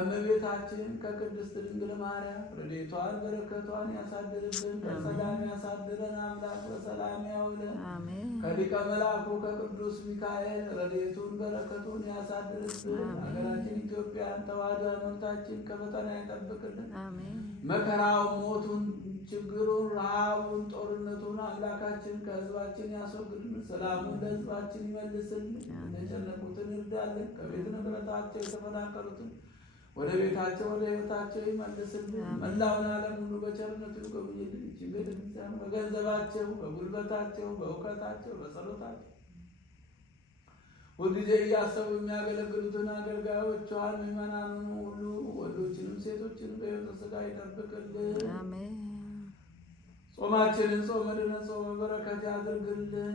ከእመቤታችን ከቅድስት ድንግል ማርያም ረድኤቷን በረከቷን ያሳድርብን። በሰላም ያሳድረን አምላክ በሰላም ያውለን። ከሊቀ መልአኩ ከቅዱስ ሚካኤል ረድኤቱን በረከቱን ያሳድርብን። ሀገራችን ኢትዮጵያን ተዋሕዶ ሃይማኖታችን ከፈተና ይጠብቅልን። መከራውን፣ ሞቱን፣ ችግሩን፣ ረሃቡን፣ ጦርነቱን አምላካችን ከሕዝባችን ያስወግድልን። ሰላሙን ለሕዝባችን ይመልስልን። የተጨነቁትን ይርዳልን። ከቤት ንብረታቸው የተፈናቀሉትን ወደ ቤታቸው ወደ ሕይወታቸው ይመልስልን። መላውን ዓለም ሁሉ በቸርነቱ ይጎብኝልን። ይህች ቤተክርስቲያን በገንዘባቸው፣ በጉልበታቸው፣ በእውቀታቸው፣ በጸሎታቸው ሁልጊዜ እያሰቡ የሚያገለግሉትን አገልጋዮቿን ምዕመናኑን ሁሉ ወንዶችንም ሴቶችንም በሕይወተ ሥጋ ይጠብቅልን። ጾማችንን ጾመ ድኅነት ጾመ በረከት ያድርግልን።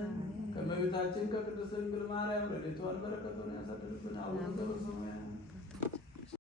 ከእመቤታችን ከቅድስት ድንግል ማርያም ረድኤቷን በረከቱን ያሳድርብን። አቡነ ዘበሰማያት